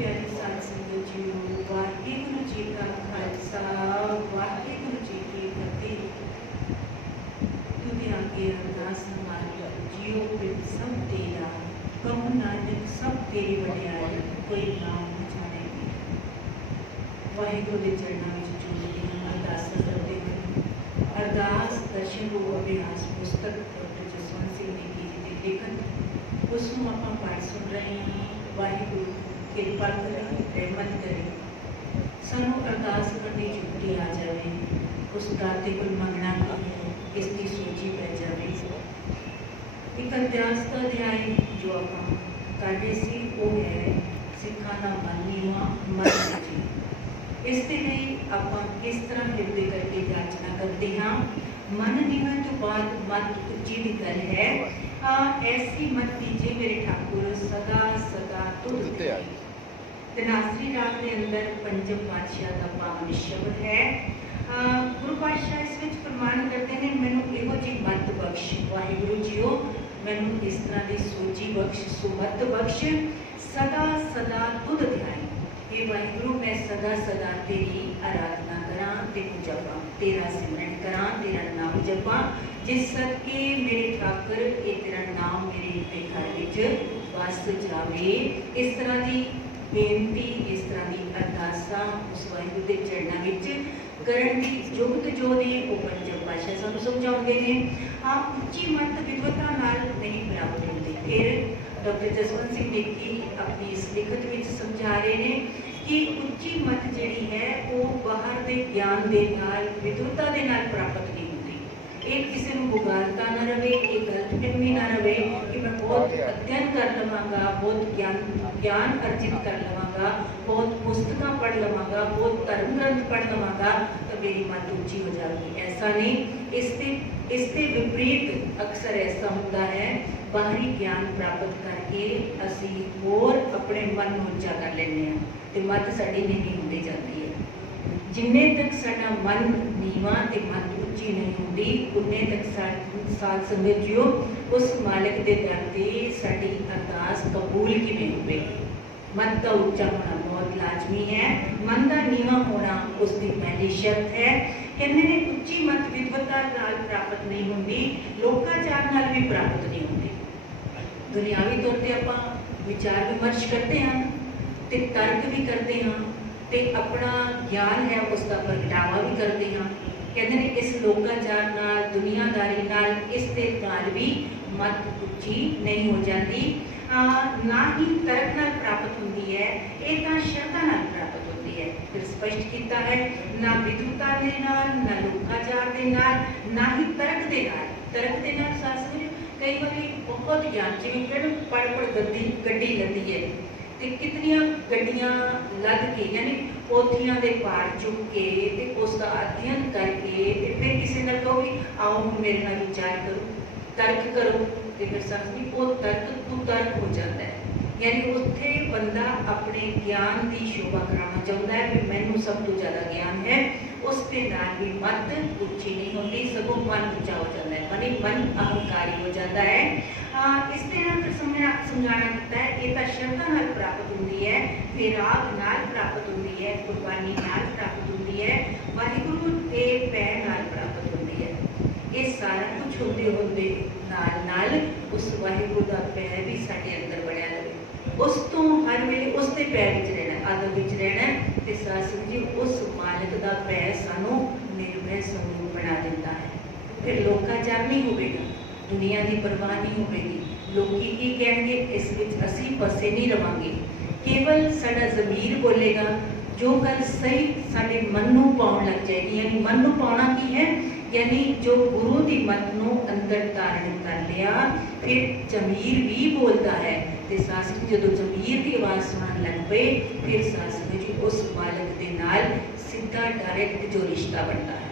ਪਿਆਰੇ ਸਾਧ ਸੰਗਤ ਜੀਓ ਵਾਹਿਗੁਰੂ ਜੀ ਕਾ ਖਾਲਸਾ ਵਾਹਿਗੁਰੂ ਜੀ ਕੀ ਫਤਿਹ ਦੁਨੀਆ ਕੇ ਅਰਦਾਸ ਮਾਰਿਆ ਜੀਓ ਪਿਤ ਸਭ ਤੇਰਾ ਕਹੋ ਨਾਨਕ ਸਭ ਤੇਰੀ ਵਡਿਆਈ ਕੋਈ ਨਾਮ ਨਾ ਜਾਣੇ ਵਾਹਿਗੁਰੂ ਦੇ ਚਰਨਾਂ ਵਿੱਚ ਜੁੜਦੇ ਹਾਂ ਅਰਦਾਸ ਕਰਦੇ ਹਾਂ ਅਰਦਾਸ ਦਰਸ਼ਨ ਨੂੰ ਅਭਿਆਸ ਪੁਸਤਕ ਡਾਕਟਰ ਜਸਵੰਤ ਸਿੰਘ ਨੇ ਕੀ ਤੇ ਲੇਖਨ ਉਸ ਨੂੰ ਆਪਾਂ ਪੜ੍ਹ ਸੁਣ ਰਹੇ ਹਾਂ ਵਾਹਿਗੁਰੂ ਕਿਰਪਾ ਕਰੇ ਰਹਿਮਤ ਕਰੇ ਸਾਨੂੰ ਅਰਦਾਸ ਕਰਨ ਦੀ ਜੁਗਤੀ ਆ ਜਾਵੇ ਉਸ ਦਾਤੇ ਕੋਲ ਮੰਗਣਾ ਕੀ ਹੈ ਇਸ ਦੀ ਸੋਚੀ ਪੈ ਜਾਵੇ ਇੱਕ ਅਰਦਾਸ ਦਾ ਅਧਿਆਇ ਜੋ ਆਪਾਂ ਕਰ ਰਹੇ ਸੀ ਉਹ ਹੈ ਸਿੱਖਾਂ ਦਾ ਮਨ ਨੀਵਾ ਮਨ ਉੱਚੀ ਇਸ ਦੇ ਲਈ ਆਪਾਂ ਕਿਸ ਤਰ੍ਹਾਂ ਹਿਰਦੇ ਕਰਕੇ ਜਾਚਨਾ ਕਰਦੇ ਹਾਂ ਮਨ ਨੀਵਾ ਤੋਂ ਬਾਅਦ ਮਨ ਉੱਚੀ ਦੀ ਗੱਲ ਹੈ ਆ ਐਸੀ ਮਤ ਦੀਜੇ ਮੇਰੇ ਠਾਕੁਰ ਸਦਾ ਸਦਾ ਤੁਧ ਉੱਤੇ ਆ ਤੇ ਨਾਸਰੀ ਰਾਗ ਦੇ ਅੰਦਰ ਪੰਜਮ ਪਾਤਸ਼ਾਹ ਦਾ ਪਾਵਨ ਸ਼ਬਦ ਹੈ। ਗੁਰੂ ਪਾਤਸ਼ਾਹ ਇਸ ਵਿੱਚ ਪ੍ਰਮਾਣ ਕਰਦੇ ਨੇ, ਮੈਨੂੰ ਇਹੋ ਜਿਹੀ ਮਤ ਬਖਸ਼, ਵਾਹਿਗੁਰੂ ਜੀਓ, ਮੈਨੂੰ ਇਸ ਤਰ੍ਹਾਂ ਦੀ ਸੋਚੀ ਬਖਸ਼ ਸੁਮਤ ਬਖਸ਼, ਸਦਾ ਸਦਾ ਤੁਧ ਧਿਆਈ। ਇਹ ਵਾਹਿਗੁਰੂ, ਮੈਂ ਸਦਾ ਸਦਾ ਤੇਰੀ ਆਰਾਧਨਾ ਕਰਾਂ ਤੇ ਜਪਾਂ, ਤੇਰਾ ਸਿਮਰਨ ਕਰਾਂ, ਤੇਰਾ ਨਾਮ ਜਪਾਂ। ਜਿਸ ਸਦਕੇ ਮੇਰੇ ਠਾਕਰ, ਇਹ ਤੇਰਾ ਨਾਮ ਮੇਰੇ ਤੇ ਘਰ ਵਿੱਚ ਵਸ ਜਾਵੇ। ਇਸ ਤਰ੍ਹਾਂ ਦੀ ਬੇਨਤੀ ਇਸ ਤਰ੍ਹਾਂ ਦੀ ਅਰਦਾਸਾਂ ਉਸ ਵਾਹਿਗੁਰੂ ਦੇ ਚਰਨਾਂ ਵਿੱਚ ਕਰਨ ਦੀ ਜੁਗਤ ਜੋ ਨੇ ਉਹ ਪੰਜਮ ਪਾਸ਼ਾ ਸਾਨੂੰ ਸਮਝਾਉਂਦੇ ਨੇ ਆ ਉੱਚੀ ਮੱਤ ਵਿਦਵਤਾ ਨਾਲ ਨਹੀਂ ਪ੍ਰਾਪਤ ਹੁੰਦੀ ਫਿਰ ਡਾਕਟਰ ਜਸਵੰਤ ਸਿੰਘ ਨੇਕੀ ਆਪਣੀ ਇਸ ਲਿਖਤ ਵਿੱਚ ਸਮਝਾ ਰਹੇ ਨੇ ਕਿ ਉੱਚੀ ਮੱਤ ਜਿਹੜੀ ਹੈ ਉਹ ਬਾਹਰ ਦੇ ਗਿਆਨ ਦੇ ਨਾਲ ਵਿਦਵਤਾ ਦੇ ਨਾਲ ਪ੍ਰਾਪਤ ਨਹੀਂ ਹੁੰਦੀ ਇਹ ਕਿਸੇ ਨੂੰ ਬੁਗਾਰਤਾ ਨਾ ਰਵੇ ਇਹ ਗਲਤਫਹਿਮੀ ਨਾ ਰਵੇ ਕਿ ਮੈਂ ਬਹੁਤ ਅਧਿਐਨ ਕਰ ਲਵਾਂਗਾ ਬਹੁਤ ਗਿਆਨ ਗਿਆਨ ਅਰਜਿਤ ਕਰ ਲਵਾਂਗਾ ਬਹੁਤ ਪੁਸਤਕਾਂ ਪੜ੍ਹ ਲਵਾਂਗਾ ਬਹੁਤ ਧਰਮ ਗ੍ਰੰਥ ਪੜ੍ਹ ਲਵਾਂਗਾ ਤਾਂ ਮੇਰੀ ਮਤ ਉੱਚੀ ਹੋ ਜਾਵੇਗੀ ਐਸਾ ਨਹੀਂ ਇਸ ਤੇ ਇਸ ਤੇ ਵਿਪਰੀਤ ਅਕਸਰ ਐਸਾ ਹੁੰਦਾ ਹੈ ਬਾਹਰੀ ਗਿਆਨ ਪ੍ਰਾਪਤ ਕਰਕੇ ਅਸੀਂ ਹੋਰ ਆਪਣੇ ਮਨ ਨੂੰ ਉੱਚਾ ਕਰ ਲੈਂਦੇ ਹਾਂ ਤੇ ਮਤ ਸਾਡੀ ਨੀਵੀਂ ਹੁੰਦੀ ਜਾਂਦੀ ਹੈ ਜਿੰਨੇ ਤੱਕ ਸਾਡਾ ਮਨ ਨੀਵਾਂ ਤੇ ਮਨ ਉੱਚੀ ਨਹੀਂ ਹੁੰਦੀ ਉਨੇ ਤੱਕ ਸਾ- ਸਾਧ ਸੰਗਤ ਜੀਓ ਉਸ ਮਾਲਕ ਦੇ ਦਰ ਤੇ ਸਾਡੀ ਅਰਦਾਸ ਕਬੂਲ ਕਿਵੇਂ ਹੋਵੇਗੀ ਮਨ ਦਾ ਉੱਚਾ ਹੋਣਾ ਬਹੁਤ ਲਾਜ਼ਮੀ ਹੈ ਮਨ ਦਾ ਨੀਵਾਂ ਹੋਣਾ ਉਸ ਦੀ ਪਹਿਲੀ ਸ਼ਰਤ ਹੈ ਕਹਿੰਦੇ ਨੇ ਉੱਚੀ ਮਤ ਵਿਦਵਤਾ ਨਾਲ ਪ੍ਰਾਪਤ ਨਹੀਂ ਹੁੰਦੀ ਲੋਕਾਚਾਰ ਨਾਲ ਵੀ ਪ੍ਰਾਪਤ ਨਹੀਂ ਹੁੰਦੀ ਦੁਨਿਆਵੀ ਤੌਰ ਤੇ ਆਪਾਂ ਵਿਚਾਰ ਵਿਮਰਸ਼ ਕਰਦੇ ਹਾਂ ਤੇ ਤਰਕ ਵੀ ਕਰਦੇ ਹਾਂ ਤੇ ਆਪਣਾ ਗਿਆਨ ਹੈ ਉਸ ਦਾ ਪ੍ਰਗਟਾਵਾ ਵੀ ਕਰਦੇ ਹਾਂ ਕਹਿੰਦੇ ਨੇ ਇਸ ਲੋਕਾਚਾਰ ਨਾਲ, ਦੁਨੀਆਦਾਰੀ ਨਾਲ ਇਸ ਦੇ ਨਾਲ ਵੀ ਮਤ ਉੱਚੀ ਨਹੀਂ ਹੋ ਜਾਂਦੀ। ਅਹ ਨਾ ਹੀ ਤਰਕ ਨਾਲ ਪ੍ਰਾਪਤ ਹੁੰਦੀ ਹੈ, ਇਹ ਤਾਂ ਸ਼ਰਧਾ ਨਾਲ ਪ੍ਰਾਪਤ ਹੁੰਦੀ ਹੈ। ਫਿਰ ਸਪਸ਼ਟ ਕੀਤਾ ਹੈ, ਨਾ ਵਿਦਵਤਾ ਦੇ ਨਾਲ, ਨਾ ਲੋਕਾਚਾਰ ਦੇ ਨਾਲ, ਨਾ ਹੀ ਤਰਕ ਦੇ ਨਾਲ। ਤਰਕ ਦੇ ਨਾਲ ਸਾਸ ਵਿੱਚ ਕਈ ਵਾਰੀ ਬਹੁਤ ਗਿਆਨ ਜਿਵੇਂ ਕਿ ਪੜ ਪੜ ਗੱਡੀ ਗੱਡੀ ਲੈਂਦੀ ਹੈ। ਤੇ ਕਿਤਨੀਆਂ ਗੱਡੀਆਂ ਲੱਦ ਕੇ, ਯਾਨੀ ਪੋਥੀਆਂ ਦੇ ਪਾਰ ਚੁੱਕ ਕੇ ਤੇ ਉਸ ਦਾ ਅਧਿਐਨ ਕਰਕੇ ਤੇ ਫਿਰ ਕਿਸੇ ਨਾਲ ਕਹੋ ਵੀ ਆਓ ਹੁਣ ਮੇਰੇ ਨਾਲ ਵਿਚਾਰ ਕਰੋ, ਤਰਕ ਕਰੋ ਤੇ ਫਿਰ ਸਮਝੀ ਉਹ ਤਰਕ ਤੂੰ ਤਰਕ ਹੋ ਜਾਂਦਾ ਹੈ। ਯਾਨੀ ਉੱਥੇ ਬੰਦਾ ਆਪਣੇ ਗਿਆਨ ਦੀ ਸ਼ੋਭਾ ਕਰਾਉਣਾ ਚਾਹੁੰਦਾ ਹੈ ਕਿ ਮੈਨੂੰ ਸਭ ਤੋਂ ਜ਼ਿਆਦਾ ਗਿਆਨ ਹੈ ਉਸ ਦੇ ਨਾਲ ਵੀ ਮਤ ਉੱਚੀ ਨਹੀਂ ਹੁੰਦੀ ਸਗੋਂ ਮਨ ਉੱਚਾ ਹੋ ਜਾਂਦਾ ਹੈ ਮਨੀ ਮਨ ਅਹੰਕਾਰੀ ਹੋ ਜਾਂਦਾ ਹੈ ਅਹ ਇਸ ਦੇ ਨਾਲ ਸਮਝਾ ਸਮਝਾਣਾ ਕੀਤਾ ਹੈ ਇਹ ਤਾਂ ਸ਼ਰਧਾ ਨਾਲ ਪ੍ਰਾਪਤ ਹੁੰਦੀ ਹੈ ਵਿਰਾਗ ਨਾਲ ਪ੍ਰਾਪਤ ਹੁੰਦੀ ਹੈ ਕੁਰਬਾਨੀ ਨਾਲ ਪ੍ਰਾਪਤ ਹੁੰਦੀ ਹੈ ਵਾਹਿਗੁਰੂ ਦੇ ਪੈ ਨਾਲ ਪ੍ਰਾਪਤ ਹੁੰਦੀ ਹੈ ਇਹ ਸਾਰਾ ਕੁਝ ਹੁੰਦੇ ਹੁੰਦੇ ਨਾਲ ਨਾਲ ਉਸ ਵਾਹਿਗੁਰੂ ਦਾ ਪੈ ਵੀ ਸਾਡੇ ਅੰਦਰ ਬਣਿਆ ਰਹੇ ਉਸ ਤੋਂ ਹਰ ਵੇਲੇ ਉਸ ਦੇ ਪੈਰ ਵਿੱਚ ਰਹਿਣਾ ਆਦਮ ਵਿੱਚ ਰਹਿਣਾ ਤੇ ਸਾਸੂ ਜੀ, ਉਸ ਮਾਲਕ ਦਾ ਪੈਰ ਸਾਨੂੰ ਨਿਰਭੈ ਸਰੂਪ ਬਣਾ ਦਿੰਦਾ ਹੈ। ਫਿਰ ਲੋਕਾਚਾਰ ਨਹੀਂ ਹੋਵੇਗਾ, ਦੁਨੀਆ ਦੀ ਪਰਵਾਹ ਨਹੀਂ ਹੋਵੇਗੀ। ਲੋਕੀ ਕੀ ਕਹਿਣਗੇ? ਇਸ ਵਿੱਚ ਅਸੀਂ ਫਸੇ ਨਹੀਂ ਰਵਾਂਗੇ। ਕੇਵਲ ਸਾਡਾ ਜ਼ਮੀਰ ਬੋਲੇਗਾ, ਜੋ ਗੱਲ ਸਹੀ ਸਾਡੇ ਮਨ ਨੂੰ ਪਾਉਣ ਲੱਗ ਜਾਏਗੀ। ਯਾਨੀ ਮਨ ਨੂੰ ਪਾਉਣਾ ਕੀ ਹੈ? ਯਾਨੀ ਜੋ ਗੁਰੂ ਦੀ ਮਤ ਨੂੰ ਅੰਦਰ ਧਾਰਨ ਕਰ ਲਿਆ, ਫਿਰ ਜ਼ਮੀਰ ਵੀ ਬੋਲਦਾ ਹੈ। ਤੇ ਸਾਸੂ ਜਦੋਂ ਜ਼ਮੀਰ ਦੀ ਆਵਾਜ਼ ਸੁਣਨ ਲੱਗ ਪਏ, ਫਿਰ ਸਾਸੂ ਜੀ ਉਸ ਮਾਲਕ ਦੇ ਨਾਲ ਸਿੱਧਾ ਡਾਇਰੈਕਟ ਜੋ ਰਿਸ਼ਤਾ ਬਣਦਾ ਹੈ।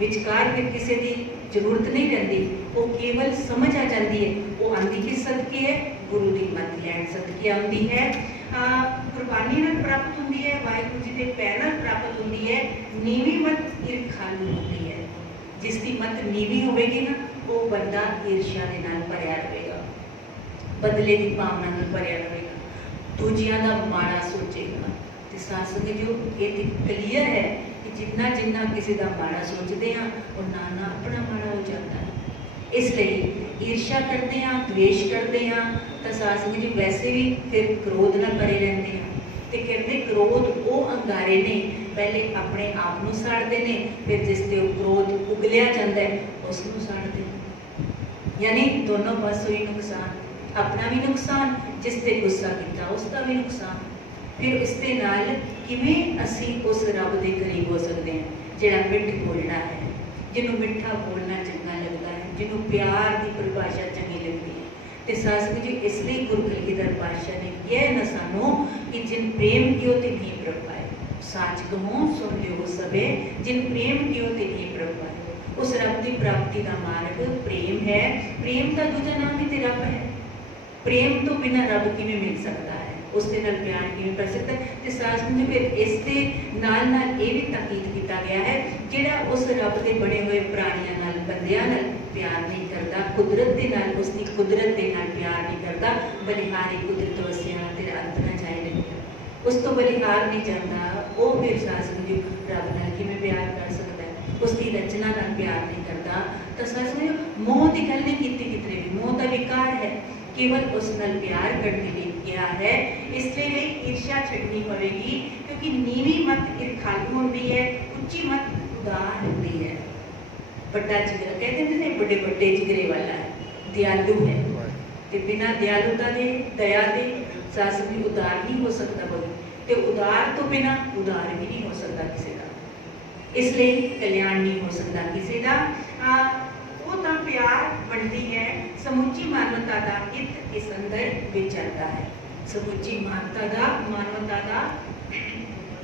ਵਿਚਕਾਰ ਫਿਰ ਕਿਸੇ ਦੀ ਜ਼ਰੂਰਤ ਨਹੀਂ ਰਹਿੰਦੀ, ਉਹ ਕੇਵਲ ਸਮਝ ਆ ਜਾਂਦੀ ਹੈ, ਉਹ ਆਂਦੀ ਕਿ ਸਦਕੇ ਹੈ, ਗੁਰੂ ਦੀ ਮਤ ਲੈਣ ਸਦਕੇ ਆਉਂਦੀ ਹੈ। ਕੁਰਬਾਨੀ ਨਾਲ ਪ੍ਰਾਪਤ ਹੁੰਦੀ ਹੈ, ਵਾਹਿਗੁਰੂ ਜੀ ਦੇ ਪੈਰ ਨਾਲ ਪ੍ਰਾਪਤ ਹੁੰਦੀ ਹੈ, ਨੀਵੀਂ ਮਤ ਈਰਖਾ ਨੂੰ ਹੁੰਦੀ ਹੈ। ਜਿਸ ਦੀ ਮਤ ਨੀਵੀਂ ਹੋਵੇਗੀ ਨਾ, ਉਹ ਬੰਦਾ ਈਰਸ਼ਾ ਦੇ ਨਾਲ ਭਰਿਆ ਰਹੇਗਾ। ਬਦਲੇ ਦੀ ਭਾਵਨਾ ਨਾਲ ਭਰਿਆ ਰਹੇਗਾ। ਦੂਜਿਆਂ ਦਾ ਮਾੜਾ ਸੋਚੇਗਾ। ਤੇ ਸਾਸੰਗ ਜੀ ਇਹ ਕਲੀਅਰ ਹੈ ਕਿ ਜਿੰਨਾ ਜਿੰਨਾ ਕਿਸੇ ਦਾ ਮਾੜਾ ਸੋਚਦੇ ਆ ਉਹ ਨਾ ਆਪਣਾ ਮਾੜਾ ਹੋ ਜਾਂਦਾ ਹੈ। ਇਸ ਲਈ ਈਰਸ਼ਾ ਕਰਦੇ ਆ ਦਵੇਸ਼ ਕਰਦੇ ਆ ਤਾਂ ਸਾਸੰਗ ਜੀ ਵੈਸੇ ਵੀ ਫਿਰ ਕ੍ਰੋਧ ਨਾਲ ਭਰੇ ਰਹਿੰਦੇ ਆ ਤੇ ਕਹਿੰਦੇ ਕ੍ਰੋਧ ਉਹ ਅੰਗਾਰੇ ਨੇ, ਪਹਿਲੇ ਆਪਣੇ ਆਪ ਨੂੰ ਸਾੜਦੇ ਨੇ, ਫਿਰ ਜਿਸ ਤੇ ਉਹ ਕ੍ਰੋਧ ਉਗਲਿਆ ਜਾਂਦਾ ਹੈ, ਉਸ ਨੂੰ ਸਾੜਦੇ ਨੇ। ਯਾਨੀ ਦੋਨੋਂ ਪਾਸੋਂ ਹੀ ਨੁਕਸਾਨ ਆਪਣਾ ਵੀ ਨੁਕਸਾਨ ਜਿਸ ਤੇ ਗੁੱਸਾ ਕੀਤਾ ਉਸ ਦਾ ਵੀ ਨੁਕਸਾਨ ਫਿਰ ਇਸ ਦੇ ਨਾਲ ਕਿਵੇਂ ਅਸੀਂ ਉਸ ਰੱਬ ਦੇ ਕਰੀਬ ਹੋ ਸਕਦੇ ਹਾਂ ਜਿਹੜਾ ਮਿੱਠ ਬੋਲਣਾ ਹੈ ਜਿਹਨੂੰ ਮਿੱਠਾ ਬੋਲਣਾ ਚੰਗਾ ਲੱਗਦਾ ਹੈ ਜਿਹਨੂੰ ਪਿਆਰ ਦੀ ਪਰਿਭਾਸ਼ਾ ਚੰਗੀ ਲੱਗਦੀ ਹੈ ਤੇ ਸਾਸਕ ਜੀ ਇਸ ਲਈ ਗੁਰੂ ਕਲਗੀਧਰ ਪਾਤਸ਼ਾਹ ਨੇ ਕਿਹਾ ਨਾ ਸਾਨੂੰ ਕਿ ਜਿਨ ਪ੍ਰੇਮ ਕਿਉ ਤੇ ਨਹੀਂ ਪ੍ਰਪਾਏ ਸਾਚ ਕਹੋ ਸੁਣ ਲਿਓ ਸਭੇ ਜਿਨ ਪ੍ਰੇਮ ਕਿਉ ਤੇ ਨਹੀਂ ਪ੍ਰਪਾਏ ਉਸ ਰੱਬ ਦੀ ਪ੍ਰਾਪਤੀ ਦਾ ਮਾਰਗ ਪ੍ਰੇਮ ਹੈ ਪ੍ਰੇਮ ਦਾ ਦੂਜਾ ਨਾਮ ਹੀ ਤੇ ਰੱਬ ਹੈ ਪ੍ਰੇਮ ਤੋਂ ਬਿਨਾਂ ਰੱਬ ਕਿਵੇਂ ਮਿਲ ਸਕਦਾ ਹੈ ਉਸ ਦੇ ਨਾਲ ਪਿਆਰ ਕਿਵੇਂ ਕਰ ਸਕਦਾ ਹੈ? ਤੇ ਸਾਸਨ ਜੀ ਫਿਰ ਇਸ ਦੇ ਨਾਲ ਨਾਲ ਇਹ ਵੀ ਤਾਕੀਦ ਕੀਤਾ ਗਿਆ ਹੈ ਜਿਹੜਾ ਉਸ ਰੱਬ ਦੇ ਬਣੇ ਹੋਏ ਪ੍ਰਾਣੀਆਂ ਨਾਲ ਬੰਦਿਆਂ ਨਾਲ ਪਿਆਰ ਨਹੀਂ ਕਰਦਾ ਕੁਦਰਤ ਦੇ ਨਾਲ ਉਸ ਦੀ ਕੁਦਰਤ ਦੇ ਨਾਲ ਪਿਆਰ ਨਹੀਂ ਕਰਦਾ ਬਲਿਹਾਰੀ ਕੁਦਰਤ ਵਸਿਆ ਤੇਰਾ ਅੰਤ ਨਾ ਜਾਏ ਉਸ ਤੋਂ ਬਲਿਹਾਰ ਨਹੀਂ ਜਾਂਦਾ ਉਹ ਫਿਰ ਸਾਸਨ ਜੀ ਰੱਬ ਨਾਲ ਕਿਵੇਂ ਪਿਆਰ ਕਰ ਸਕਦਾ ਹੈ ਉਸ ਦੀ ਰਚਨਾ ਨਾਲ ਪਿਆਰ ਨਹੀਂ ਕਰਦਾ ਤਾਂ ਸਾਸਨ ਜੀ ਮੋਹ ਦੀ ਗੱਲ ਨਹੀਂ ਕੀਤੀ ਕਿਤੇ ਵੀ ਮੋਹ ਦਾ ਵਿਕਾਰ ਹੈ केवल उसमें प्यार करने लिए किया है? इसलिए वे ईर्ष्या छटनी पड़ेगी क्योंकि नीवी मत ईर्खालु होती है उच्ची मत उदार होती है। बड़ा जिगरा कहते हैं ना बड़े बड़े जिगरे वाला दयालु है। ते बिना दयालुता दे दया दे सास भी उदार नहीं हो सकता कोई ते उदार तो बिना उदार भी नहीं हो सकता किसी का। इसलिए कल्याण नहीं हो सकता किसी का। वो तो प्यार बढ़ती है समुची मानवता का हित के संदर्भ में चलता है। समुची मानवता का मानवता का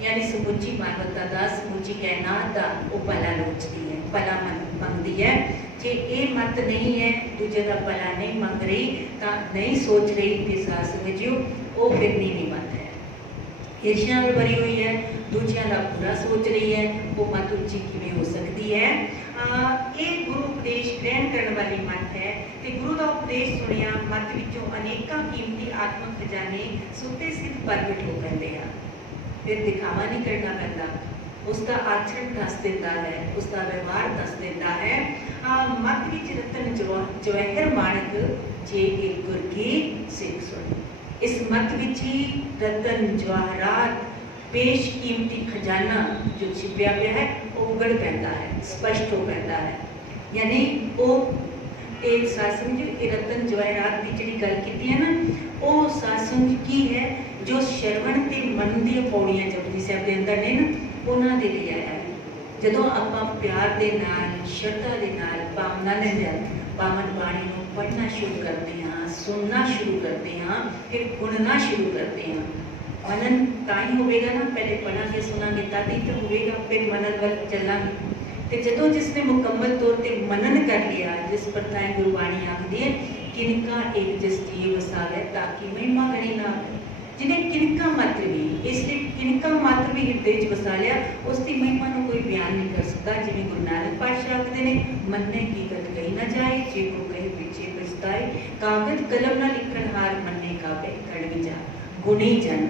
यानी समुची मानवता का समुची कहना का वो भला लोचती है भला मन, मंगती है। जे ये मत नहीं है, दूजे का भला नहीं मंग रही तो नहीं सोच रही कि सास समझियो, वो फिर नहीं निभा ਸਾਸ ਨਾਲ ਭਰੀ ਹੋਈ ਹੈ, ਦੂਜਿਆਂ ਦਾ ਬੁਰਾ ਸੋਚ ਰਹੀ ਹੈ, ਉਹ ਮਤ ਉੱਚੀ ਕਿਵੇਂ ਹੋ ਸਕਦੀ ਹੈ? ਇਹ ਗੁਰੂ ਉਪਦੇਸ਼ ਗ੍ਰਹਿਣ ਕਰਨ ਵਾਲੀ ਮਤ ਹੈ ਤੇ ਗੁਰੂ ਦਾ ਉਪਦੇਸ਼ ਸੁਣਿਆ ਮਤ ਵਿੱਚੋਂ ਅਨੇਕਾਂ ਕੀਮਤੀ ਆਤਮਿਕ ਖਜ਼ਾਨੇ ਸੁੱਤੇ ਸਿੱਧ ਪ੍ਰਗਟ ਹੋ ਪੈਂਦੇ ਆ। ਫਿਰ ਦਿਖਾਵਾ ਨਹੀਂ ਕਰਨਾ ਪੈਂਦਾ। ਉਸ ਦਾ ਆਚਰਣ ਦੱਸ ਦਿੰਦਾ ਹੈ, ਉਸ ਦਾ ਵਿਵਹਾਰ ਦੱਸ ਦਿੰਦਾ ਹੈ। ਅਹ, ਮਤ ਵਿੱਚ ਰਤਨ ਜਵਾ- ਜਵਾਹਰ ਮਾਣਕ, ਜੇ ਇੱਕ ਗੁਰ ਕੀ ਸਿੱਖ ਸੁਣੀ ਇਸ ਮਤ ਵਿੱਚ ਹੀ ਰਤਨ ਜਵਾਹਰਾਤ ਪੇਸ਼ ਕੀਮਤੀ ਖਜ਼ਾਨਾ ਜੋ ਛਿਪਿਆ ਪਿਆ ਹੈ ਉਹ ਉਗੜ ਪੈਂਦਾ ਹੈ ਸਪਸ਼ਟ ਹੋ ਪੈਂਦਾ ਹੈ ਯਾਨੀ ਉਹ ਇਹ ਸਾਸੰਗ ਜੀ ਇਹ ਰਤਨ ਜਵਾਹਰਾਤ ਦੀ ਜਿਹੜੀ ਗੱਲ ਕੀਤੀ ਹੈ ਨਾ ਉਹ ਸਾਸੰਗ ਕੀ ਹੈ ਜੋ ਸ਼ਰਵਣ ਤੇ ਮਨ ਦੀਆਂ ਪੌੜੀਆਂ ਜਪਜੀ ਸਾਹਿਬ ਦੇ ਅੰਦਰ ਨੇ ਨਾ ਉਹਨਾਂ ਦੇ ਲਈ ਆਇਆ ਹੈ ਜਦੋਂ ਆਪਾਂ ਪਿਆਰ ਦੇ ਨਾਲ ਸ਼ਰਧਾ ਦੇ ਨਾਲ ਭਾਵਨਾ ਦੇ ਨਾਲ ਪਾਵਨ ਬਾਣੀ ਨੂੰ ਪੜ੍ਹਨਾ ਸ਼ੁਰੂ ਕਰਦੇ ਹਾਂ ਸੁਣਨਾ ਸ਼ੁਰੂ ਕਰਦੇ ਹਾਂ ਫਿਰ ਗੁਣਨਾ ਸ਼ੁਰੂ ਕਰਦੇ ਹਾਂ ਮਨਨ ਤਾਂ ਹੀ ਹੋਵੇਗਾ ਨਾ ਪਹਿਲੇ ਪੜਾਂਗੇ ਸੁਣਾਂਗੇ ਤਦ ਹੀ ਤਾਂ ਹੋਵੇਗਾ ਫਿਰ ਮਨਨ ਵੱਲ ਚੱਲਾਂਗੇ ਤੇ ਜਦੋਂ ਜਿਸ ਨੇ ਮੁਕੰਮਲ ਤੌਰ ਤੇ ਮਨਨ ਕਰ ਲਿਆ ਜਿਸ ਪਰ ਤਾਂ ਇਹ ਗੁਰਬਾਣੀ ਆਖਦੀ ਹੈ ਕਿਨਕਾ ਇੱਕ ਜਿਸ ਜੀਵ ਵਸਾਵੇ ਤਾਂ ਕਿ ਮਹਿਮਾ ਗਣੀ ਨਾ ਹੋਵੇ। ਜਿਹਨੇ ਕਿਨਕਾ ਮਾਤਰ ਵੀ ਇਸ ਲਈ ਕਿਨਕਾ ਮਾਤਰ ਵੀ ਹਿਰਦੇ 'ਚ ਵਸਾ ਲਿਆ ਉਸ ਦੀ ਮਹਿਮਾ ਨੂੰ ਕੋਈ ਬਿਆਨ ਨਹੀਂ ਕਰ ਸਕਦਾ ਜਿਵੇਂ ਗੁਰੂ ਨਾਨਕ ਪਾਤਸ਼ਾਹ ਆਖਦੇ ਨੇ ਮੰਨੇ ਕੀ ਗੱਲ ਕਹੀ मुस्काए कागज़ कलम ना लिखन हार मन्ने का कड़वी जा गुणी जन,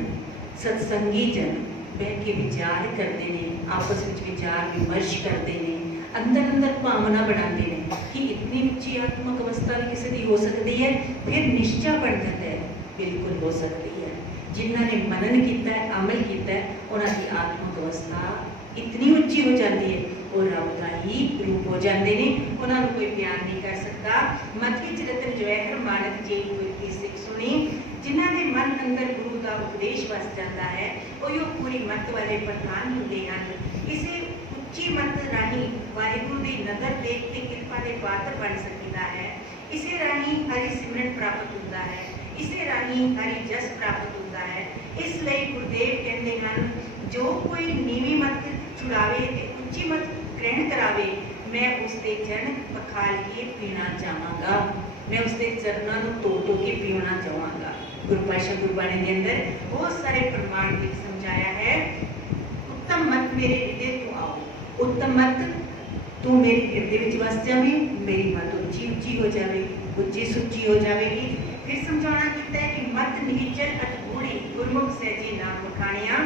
सत्संगी जन बह के विचार करते ने आपस में विचार विमर्श करते ने अंदर अंदर भावना बनाते ने कि इतनी उच्ची आत्मक अवस्था भी किसी की हो सकती है, फिर निश्चय बन है। बिल्कुल हो सकती है। जिन्होंने मनन किया अमल किया उन्होंने आत्मक अवस्था इतनी उच्ची हो जाती है ਹੈ ਉਹਨਾਂ ਦੀ ਆਤਮਕ ਅਵਸਥਾ ਇਤਨੀ ਉੱਚੀ ਹੋ ਜਾਂਦੀ ਹੈ ਉਹ ਰੱਬ ਦਾ ਹੀ ਰੂਪ ਹੋ ਜਾਂਦੇ ਨੇ ਉਹਨਾਂ ਨੂੰ ਕੋਈ ਬਿਆਨ ਨਹੀਂ ਕਰ ਸਕਦਾ ਮਤ ਵਿੱਚ ਰਤਨ ਜਵਹਿਰ ਮਾਨਕ ਜੀ ਕੋਈ ਕੀ ਸਿੱਖ ਸੁਣੀ ਜਿਨ੍ਹਾਂ ਦੇ ਮਨ ਅੰਦਰ ਗੁਰੂ ਦਾ ਉਪਦੇਸ਼ ਵਸ ਜਾਂਦਾ ਹੈ ਉਹ ਯੋ ਪੂਰੀ ਮਤ ਵਾਲੇ ਪ੍ਰਧਾਨ ਹੁੰਦੇ ਹਨ ਇਸੇ ਉੱਚੀ ਮਤ ਰਾਹੀਂ ਵਾਹਿਗੁਰੂ ਦੀ ਨਜ਼ਰ ਦੇਖ ਕੇ ਕਿਰਪਾ ਦੇ ਪਾਤਰ ਬਣ ਸਕਦਾ ਹੈ ਇਸੇ ਰਾਹੀਂ ਹਰੀ ਸਿਮਰਨ ਪ੍ਰਾਪਤ ਹੁੰਦਾ ਹੈ ਇਸੇ ਰਾਹੀਂ ਹਰੀ ਜਸ ਪ੍ਰਾਪਤ ਹੁੰਦਾ ਹੈ ਇਸ ਲਈ ਗੁਰਦੇਵ ਕਹਿੰਦੇ ਹਨ ਜੋ ਕੋਈ ਨੀਵੀਂ ਮਤ ਛੁਡਾਵੇ ਤੇ ਉੱਚੀ ਮਤ ਗ੍ਰਹਿਣ ਕਰਾਵੇ ਮੈਂ ਉਸ ਦੇ ਚਰਨ ਪਖਾਲ ਕੇ ਪੀਣਾ ਚਾਹਾਂਗਾ ਮੈਂ ਉਸ ਦੇ ਚਰਨਾਂ ਨੂੰ ਧੋ ਧੋ ਕੇ ਪੀਣਾ ਚਾਹਾਂਗਾ ਗੁਰੂ ਪਾਤਸ਼ਾਹ ਗੁਰਬਾਣੀ ਦੇ ਅੰਦਰ ਬਹੁਤ ਸਾਰੇ ਪ੍ਰਮਾਣ ਵਿੱਚ ਸਮਝਾਇਆ ਹੈ ਉੱਤਮ ਮਤ ਮੇਰੇ ਹਿਰਦੇ ਤੋਂ ਆਓ ਉੱਤਮ ਮਤ ਤੂੰ ਮੇਰੇ ਹਿਰਦੇ ਵਿੱਚ ਵਸ ਜਾਵੇਂ ਮੇਰੀ ਮਤ ਉੱਚੀ ਉੱਚੀ ਹੋ ਜਾਵੇਗੀ ਉੱਚੀ ਸੁੱਚੀ ਹੋ ਜਾਵੇਗੀ ਫਿਰ ਸਮਝਾਉਣਾ ਕੀਤਾ ਹੈ ਕਿ ਮਤ ਨਿਹਿਚਲ ਅਟਗੂੜੀ में गुरमुख से जी नाम मुठाणिया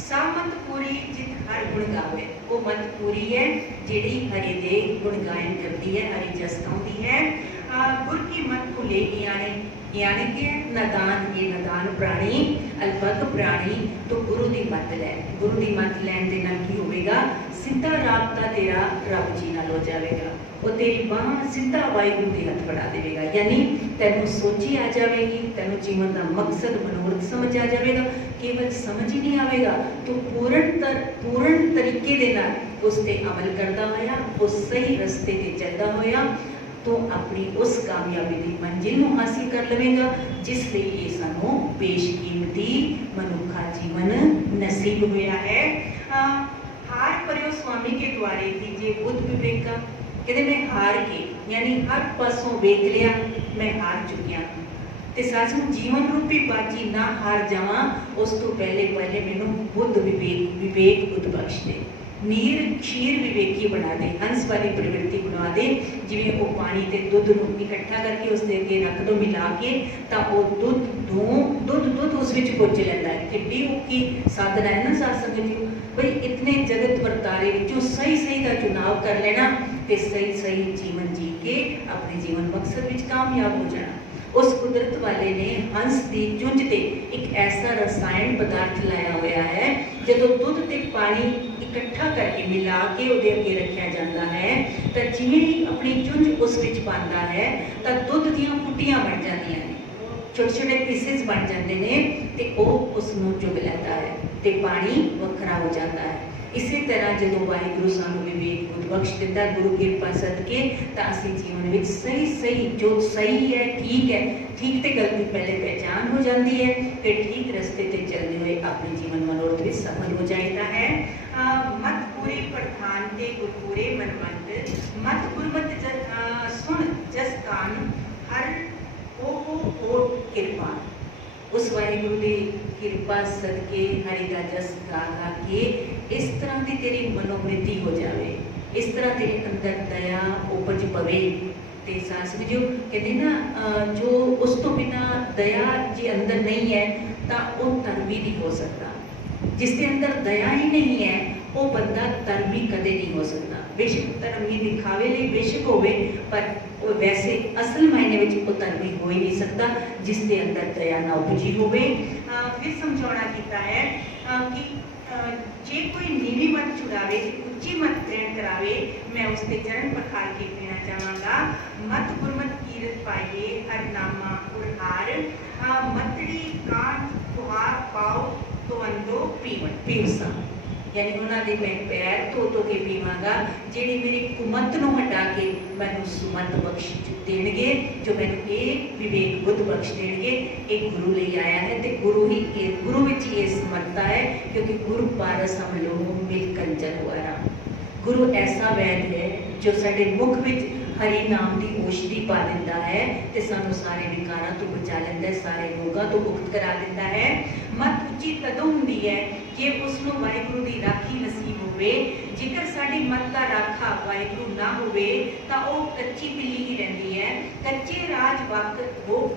सा मत पूरी जित हर गुण गावे। वो मत पूरी है, जेड़ी हरि दे गुण गायन करती है, हरि जस गाउंदी है। गुर की मत भूले यानी यानी के नदान, ये नदान प्राणी, अल्पक प्राणी तो गुरु ਦੀ ਲੈ। ਗੁਰੂ ਦੀ ਮੱਤ ਲੈਣ ਦੇ ਨਾਲ ਕੀ ਹੋਵੇਗਾ? ਸਿੱਧਾ ਰਾਬਤਾ ਤੇਰਾ ਰੱਬ ਜੀ ਨਾਲ ਹੋ ਜਾਵੇਗਾ। ਉਹ ਤੇਰੀ ਬਾਹ ਸਿੱਧਾ ਵਾਹਿਗੁਰੂ ਦੇ ਹੱਥ ਫੜਾ ਦੇਵੇਗਾ। ਯਾਨੀ ਤੈਨੂੰ ਸੋਚੀ ਆ ਜਾਵੇਗੀ, ਤੈਨੂੰ ਜੀਵਨ ਦਾ ਮਕਸਦ, ਮਨੋਰਥ ਸਮਝ ਆ ਜਾਵੇਗਾ। ਕੇਵਲ ਸਮਝ ਹੀ ਨਹੀਂ ਆਵੇਗਾ। ਤੂੰ ਪੂਰਨ ਤਰ, ਪੂਰਨ ਤਰੀਕੇ ਦੇ ਨਾਲ ਉਸ ਤੇ ਅਮਲ ਕਰਦਾ ਹੋਇਆ, ਉਸ ਸਹੀ ਰਸਤੇ ਤੇ ਚੱਲਦਾ ਹੋਇਆ, ਤੂੰ ਆਪਣੀ ਉਸ ਕਾਮਯਾਬੀ ਦੀ ਮੰਜ਼ਿਲ ਨੂੰ ਹਾਸਿਲ ਕਰ ਲਵੇਗਾ, ਜਿਸ ਲਈ ਇਹ ਸਾਨੂੰ ਬੇਸ਼ਕੀਮਤੀ ਮਨੁੱਖਾ ਜੀਵਨ ਨਸੀਬ ਹੋਇਆ ਹੈ ਅਹ ਹਾਰ ਪਰਿਓ ਸਵਾਮੀ ਕੇ ਦੁਆਰੇ ਦੀਜੇ ਬੁੱਧ ਵਿਵੇਕਾ ਕਹਿੰਦੇ ਮੈਂ ਹਾਰ ਕੇ ਯਾਨੀ ਹਰ ਪਾਸੋਂ ਵੇਖ ਲਿਆ ਮੈਂ ਹਾਰ ਚੁੱਕਿਆ ਤੇ ਸੱਚ ਨੂੰ ਜੀਵਨ ਰੂਪੀ ਬਾਜੀ ਨਾ ਹਾਰ ਜਾਵਾਂ ਉਸ ਤੋਂ ਪਹਿਲੇ ਪਹਿਲੇ ਮੈਨੂੰ ਬੁੱਧ ਵਿਵੇਕ ਵਿਵੇਕ ਬੁੱਧ ਬਖਸ਼ ਦੇ ਨੀਰ ਖੀਰ ਵਿਵੇਕੀ ਬਣਾ ਦੇ ਹੰਸ ਵਾਲੀ ਪ੍ਰਵਿਰਤੀ ਬਣਾ ਦੇ ਜਿਵੇਂ ਉਹ ਪਾਣੀ ਤੇ ਦੁੱਧ ਨੂੰ ਇਕੱਠਾ ਕਰਕੇ ਉਸ ਦੇ ਅੱਗੇ ਰੱਖ ਦੋ ਮਿਲਾ ਕੇ ਤਾਂ ਉਹ ਦੁੱਧ ਦੋ ਦੁੱਧ ਦੁੱਧ ਉਸ ਵਿੱਚ ਪੁੱਜ ਲੈਂਦਾ ਹੈ ਕਿੱਡੀ ਉੱਕੀ ਸਾਧਨਾ ਹੈ ਨਾ ਸਾਧ ਸੰਗਤ ਜੀ ਬਈ ਇਤਨੇ ਜਗਤ ਵਰਤਾਰੇ ਵਿੱਚੋਂ ਸਹੀ ਸਹੀ ਦਾ ਚੁਣਾਵ ਕਰ ਲੈਣਾ ਤੇ ਸਹੀ ਸਹੀ ਜੀਵਨ ਜੀ ਕੇ ਆਪਣੇ ਜੀਵਨ ਮਕਸਦ ਵਿੱਚ ਕਾਮਯਾਬ ਹੋ ਜਾਣਾ ਉਸ ਕੁਦਰਤ ਵਾਲੇ ਨੇ ਹੰਸ ਦੀ ਜੁੰਝ ਤੇ ਇੱਕ ਐਸਾ ਰਸਾਇਣ ਪਦਾਰਥ ਲਾਇਆ ਹੋਇਆ ਹੈ, ਜਦੋਂ ਦੁੱਧ ਤੇ ਪਾਣੀ ਇਕੱਠਾ ਕਰਕੇ ਮਿਲਾ ਕੇ ਉਹਦੇ ਅੱਗੇ ਰੱਖਿਆ ਜਾਂਦਾ ਹੈ, ਤਾਂ ਜਿਵੇਂ ਹੀ ਆਪਣੀ ਚੁੰਝ ਉਸ ਵਿੱਚ ਪਾਉਂਦਾ ਹੈ, ਤਾਂ ਦੁੱਧ ਦੀਆਂ ਕੁੱਟੀਆਂ ਬਣ ਜਾਂਦੀਆਂ ਨੇ। ਛੋਟੇ ਛੋਟੇ ਪੀਸਿਸ ਬਣ ਜਾਂਦੇ ਨੇ ਤੇ ਉਹ ਉਸ ਨੂੰ ਚੁਗ ਲੈਂਦਾ ਹੈ ਤੇ ਪਾਣੀ ਵੱਖਰਾ ਹੋ ਜਾਂਦਾ ਹੈ। ਇਸੇ ਤਰ੍ਹਾਂ ਜਦੋਂ ਵਾਹਿਗੁਰੂ ਸਾਨੂੰ ਵਿਵੇਕ ਬੁੱਧ ਬਖਸ਼ ਦਿੰਦਾ ਗੁਰੂ ਕਿਰਪਾ ਸਦਕੇ ਤਾਂ ਅਸੀਂ ਜੀਵਨ ਵਿੱਚ ਸਹੀ ਸਹੀ ਜੋ ਸਹੀ ਹੈ ਠੀਕ ਹੈ ਠੀਕ ਤੇ ਗਲਤੀ ਪਹਿਲੇ ਪਹਿਚਾਨ ਹੋ ਜਾਂਦੀ ਹੈ ਤੇ ਠੀਕ ਰਸਤੇ ਤੇ ਚੱਲਦੇ ਹੋਏ ਆਪਣੇ ਜੀਵਨ ਮਨੋਰਥ ਵਿੱਚ ਸਫਲ ਹੋ ਜਾਈਦਾ ਹੈ ਅਹ ਮਤ ਪੂਰੇ ਪ੍ਰਧਾਨ ਤੇ ਗੁਰਪੂਰੇ ਮਨਮੰਤ ਮਤ ਗੁਰਮਤ ਜਨ ਅਹ ਸੁਣ ਜਸ ਕਾਨ ਹਰ ਉਹ ਉਹ ਕਿਰਪਾ ਉਸ ਵਾਹਿਗੁਰੂ ਦੀ ਕਿਰਪਾ ਸਦਕੇ ਹਰੀ ਦਾ ਜਸ ਗਾ ਗਾ ਕੇ ਇਸ ਤਰ੍ਹਾਂ ਦੀ ਤੇਰੀ ਮਨੋਵ੍ਰਿਤੀ ਹੋ ਜਾਵੇ ਇਸ ਤਰ੍ਹਾਂ ਤੇਰੇ ਅੰਦਰ ਦਇਆ ਉਪਜ ਪਵੇ ਤੇ ਸਾਸ ਵਿੱਚ ਜੋ ਕਹਿੰਦੇ ਨਾ ਅਹ, ਜੋ ਉਸ ਤੋਂ ਬਿਨਾ ਦਇਆ ਜੇ ਅੰਦਰ ਨਹੀਂ ਹੈ ਤਾਂ ਉਹ ਧਰਮੀ ਨਹੀਂ ਹੋ ਸਕਦਾ ਜਿਸ ਦੇ ਅੰਦਰ ਦਇਆ ਹੀ ਨਹੀਂ ਹੈ ਉਹ ਬੰਦਾ ਧਰਮੀ ਕਦੇ ਨਹੀਂ ਹੋ ਸਕਦਾ ਬੇਸ਼ੱਕ ਧਰਮੀ ਦਿਖਾਵੇ ਲਈ ਬੇਸ਼ੱਕ ਹੋਵੇ ਪਰ ਉਹ ਵੈਸੇ ਅਸਲ ਮਾਇਨੇ ਵਿੱਚ ਉਹ ਧਰਮੀ ਹੋ ਹੀ ਨਹੀਂ ਸਕਦਾ ਜਿਸ ਦੇ ਅੰਦਰ ਦਇਆ ਨਾ ਉਪਜੀ ਹੋਵੇ ਅਹ ਫਿਰ ਸਮਝਾਉਣਾ ਕੀਤਾ ਹੈ ਅਹ ਕਿ ਅਹ ਜੇ ਕੋਈ ਨੀਵੀਂ ਮਤ ਚੁਰਾਵੇ ਜੇ ਉੱਚੀ ਮਤ ਗ੍ਰਹਿਣ ਕਰਾਵੇ ਮੈਂ ਉਸ ਤੇ ਚਰਨ ਪਖਾਰ ਕੇ ਕਹਿਣਾ ਚਾਹਾਂਗਾ ਮਤ ਗੁਰਮਤ ਕੀਰਤ ਪਾਈਏ ਹਰ ਨਾਮਾ ਉਰਹਾਰ ਅਹ ਮਤੜੀ ਕਾਂਟ ਤੁਹਾਰ ਪਾਉ ਤਵੰਦੋ ਪੀਵਨ ਪੀਵਸਾ ਯਾਨੀ ਉਹਨਾਂ ਦੇ ਮੈਂ ਪੈਰ ਧੋ ਧੋ ਕੇ ਪੀਵਾਂਗਾ ਜਿਹੜੀ ਮੇਰੀ ਕੁਮਤ ਨੂੰ ਹਟਾ ਕੇ ਮੈਨੂੰ ਸੁਮਤ ਬਖਸ਼ ਦੇਣਗੇ ਜੋ ਮੈਨੂੰ ਇਹ ਵਿਵੇਕ ਬੁੱਧ ਬਖਸ਼ ਦੇਣਗੇ ਇਹ ਗੁਰੂ ਲਈ ਆਇਆ ਹੈ ਤੇ ਗੁਰੂ ਹੀ ਇਹ ਗੁਰੂ ਵਿੱਚ ਹੀ ਇਹ ਸਮਰਥਾ ਹੈ ਕਿਉਂਕਿ ਗੁਰੂ ਪਾਰਸ ਹਮ ਲੋਗੋਂ ਮਿਲ ਕੰਚਨ ਹੁਆਰਾ ਗੁਰੂ ਐਸਾ ਵੈਦ ਹੈ ਜੋ ਸਾਡੇ ਮੁਖ ਵਿੱਚ ਹਰੀ ਨਾਮ ਦੀ ਔਸ਼ਧੀ ਪਾ ਦਿੰਦਾ ਹੈ ਤੇ ਸਾਨੂੰ ਸਾਰੇ ਵਿਕਾਰਾਂ ਤੋਂ ਬਚਾ ਲੈਂਦਾ ਹੈ ਸਾਰੇ ਰੋਗਾਂ ਤੋਂ ਮੁਕਤ ਕਰਾ ਦਿੰਦਾ ਹੈ ਮਤ ਉੱਚੀ ਤਦੋਂ ਹੁੰਦੀ ਹੈ ਜੇ ਉਸ ਨੂੰ ਵਾਹਿਗੁਰੂ ਦੀ ਰਾਖੀ ਨਸੀਬ ਹੋਵੇ। ਜੇਕਰ ਸਾਡੀ ਮਤ ਦਾ ਰਾਖਾ ਵਾਹਿਗੁਰੂ ਨਾ ਹੋਵੇ, ਤਾਂ ਉਹ ਕੱਚੀ ਬਿੱਲੀ ਹੀ ਰਹਿੰਦੀ ਹੈ। ਕੱਚੇ ਰਾਜ ਵਕਤ ਉਹ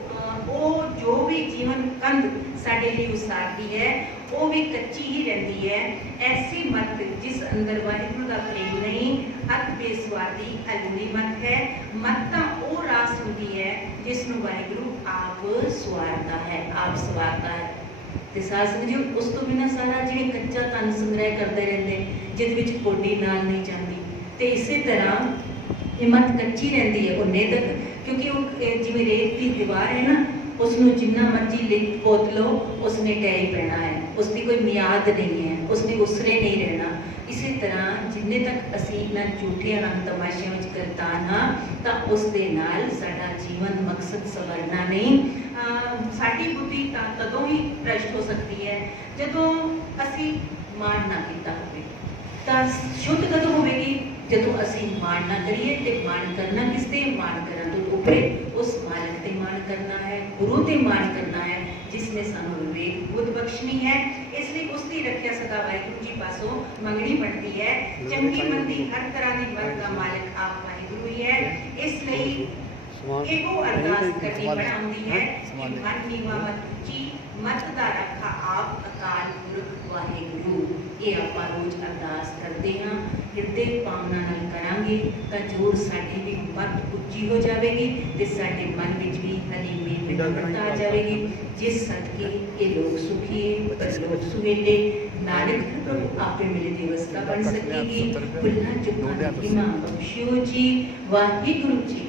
ਉਹ ਜੋ ਵੀ ਜੀਵਨ ਕੰਧ ਸਾਡੇ ਲਈ ਉਸਾਰਦੀ ਹੈ, ਉਹ ਵੀ ਕੱਚੀ ਹੀ ਰਹਿੰਦੀ ਹੈ। ਐਸੀ ਮਤ ਜਿਸ ਅੰਦਰ ਵਾਹਿਗੁਰੂ ਦਾ ਪ੍ਰੇਮ ਨਹੀਂ ਅਤ ਬੇਸਵਾਦੀ ਅਲੂਣੀ ਮਤ ਹੈ। ਮਤ ਤਾਂ ਉਹ ਰਾਸ ਹੁੰਦੀ ਹੈ ਜਿਸ ਨੂੰ ਵਾਹਿਗੁਰੂ ਆਪ ਸਵਾਰਦਾ ਹੈ, ਆਪ ਸਵਾਰਦਾ ਹੈ। ਤੇ ਸਾਸਨ ਜੀ, ਉਸ ਤੋਂ ਬਿਨਾ ਸਾਰਾ ਜਿਵੇਂ ਕੱਚਾ ਤਨ ਸੰਗ੍ਰਹਿ ਕਰਦੇ ਰਹਿੰਦੇ, ਜਿਹਦੇ ਵਿੱਚ ਕੋਡੀ ਨਾਲ ਨਹੀਂ ਜਾਂਦੀ। ਤੇ ਇਸੇ ਤਰ੍ਹਾਂ ਇਹ ਕੱਚੀ ਰਹਿੰਦੀ ਹੈ ਉਹਨੇ ਤੱਕ ਕਿਉਂਕਿ ਉਹ ਜਿਵੇਂ ਰੇਤ ਦੀ ਦੀਵਾਰ ਹੈ ਨਾ ਉਸ ਨੂੰ ਜਿੰਨਾ ਮਰਜ਼ੀ ਲਿਖ ਪੋਤ ਲਓ, ਉਸਨੇ ਟਹਿ ਹੀ ਪੈਣਾ ਹੈ। ਉਸ ਦੀ ਕੋਈ ਮਿਆਦ ਨਹੀਂ ਹੈ, ਉਸਨੇ ਉਸਰੇ ਨਹੀਂ ਰਹਿਣਾ। ਇਸੇ ਤਰ੍ਹਾਂ ਜਿੰਨੇ ਤੱਕ ਅਸੀਂ ਇਹਨਾਂ ਝੂਠੇ ਰੰਗ ਤਮਾਸ਼ਿਆਂ ਵਿੱਚ ਗਰਤਾਨ ਹਾਂ, ਤਾਂ ਉਸ ਦੇ ਨਾਲ ਸਾਡਾ ਜੀਵਨ ਮਕਸਦ ਸਵਰਨਾ ਨਹੀਂ ਸਾਡੀ ਬੁੱਧੀ ਤਾਂ ਤਦੋਂ ਹੀ ਭ੍ਰਸ਼ਟ ਹੋ ਸਕਦੀ ਹੈ, ਜਦੋਂ ਅਸੀਂ ਮਾਣ ਨਾ ਕੀਤਾ ਹੋਵੇ। ਤਾਂ ਸ਼ੁੱਧ ਕਦੋਂ ਹੋਵੇਗੀ? ਜਦੋਂ ਅਸੀਂ ਮਾਣ ਨਾ ਕਰੀਏ ਤੇ ਮਾਣ ਕਰਨਾ ਕਿਸ ਤੇ ਮਾਣ ਕਰਨ ਤੋਂ ਉੱਪਰੇ ਉਸ ਮਾਲਕ ਤੇ ਮਾਣ ਕਰਨਾ ਹੈ, ਗੁਰੂ ਤੇ ਮਾਣ ਕਰਨਾ ਹੈ, ਜਿਸ ਨੇ ਸਾਨੂੰ ਵਿਵੇਕ ਬੁੱਧ ਬਖਸ਼ਣੀ ਹੈ। ਇਸ ਲਈ ਉਸ ਦੀ ਰੱਖਿਆ ਸਦਾ ਵਾਹਿਗੁਰੂ ਜੀ ਪਾਸੋਂ ਮੰਗਣੀ ਬਣਦੀ ਹੈ। ਚੰਗੀ ਮੰਦੀ ਹਰ ਤਰ੍ਹਾਂ ਦੀ ਮਤ ਦਾ ਮਾਲਕ ਆਪ ਵਾਹਿਗੁਰੂ ਹੀ ਹੈ। ਇਸ ਲਈ ਸਮਾਨ ਇਹੋ ਨਹੀਂ ਅਰਦਾਸ ਕੋਈ ਕਰਨੀ ਸਮਾਨ ਬਣਾਉਂਦੀ ਹੈ ਹੈਂ? ਕਿ ਸਮਾਨ ਨਹੀਂ। ਮਨ ਨੀਵਾ ਮਤ ਉੱਚੀ ਮਤ ਦਾ ਰੱਖਾ ਆਪ ਅਕਾਲ ਪੁਰਖ ਵਾਹਿਗੁਰੂ ਇਹ ਆਪਾਂ ਰੋਜ਼ ਅਰਦਾਸ ਕਰਦੇ ਹਾਂ ਹਿਰਦੇ ਭਾਵਨਾ ਨਾਲ ਕਰਾਂਗੇ ਤਾਂ ਜ਼ਰੂਰ ਸਾਡੀ ਵੀ ਮਤ ਉੱਚੀ ਹੋ ਜਾਵੇਗੀ ਤੇ ਸਾਡੇ ਮਨ ਵਿੱਚ ਵੀ ਹਲੀਮੀ ਮਿਹਨਤ ਆ ਜਾਵੇਗੀ ਜਿਸ ਸਦਕੇ ਇਹ ਲੋਕ ਸੁਖੀ ਲੋਕ ਸੁਹੇਲੇ ਨਾਨਕ ਪ੍ਰਭੂ ਆਪੇ ਮਿਲੇ ਦੀ ਅਵਸਥਾ ਬਣ ਸਕੇਗੀ ਭੁੱਲਾਂ ਚੁੱਕਾਂ ਦੀ ਮਾਂ ਬਖਸ਼ਿਓ ਜੀ ਵਾਹਿਗੁਰੂ ਜੀ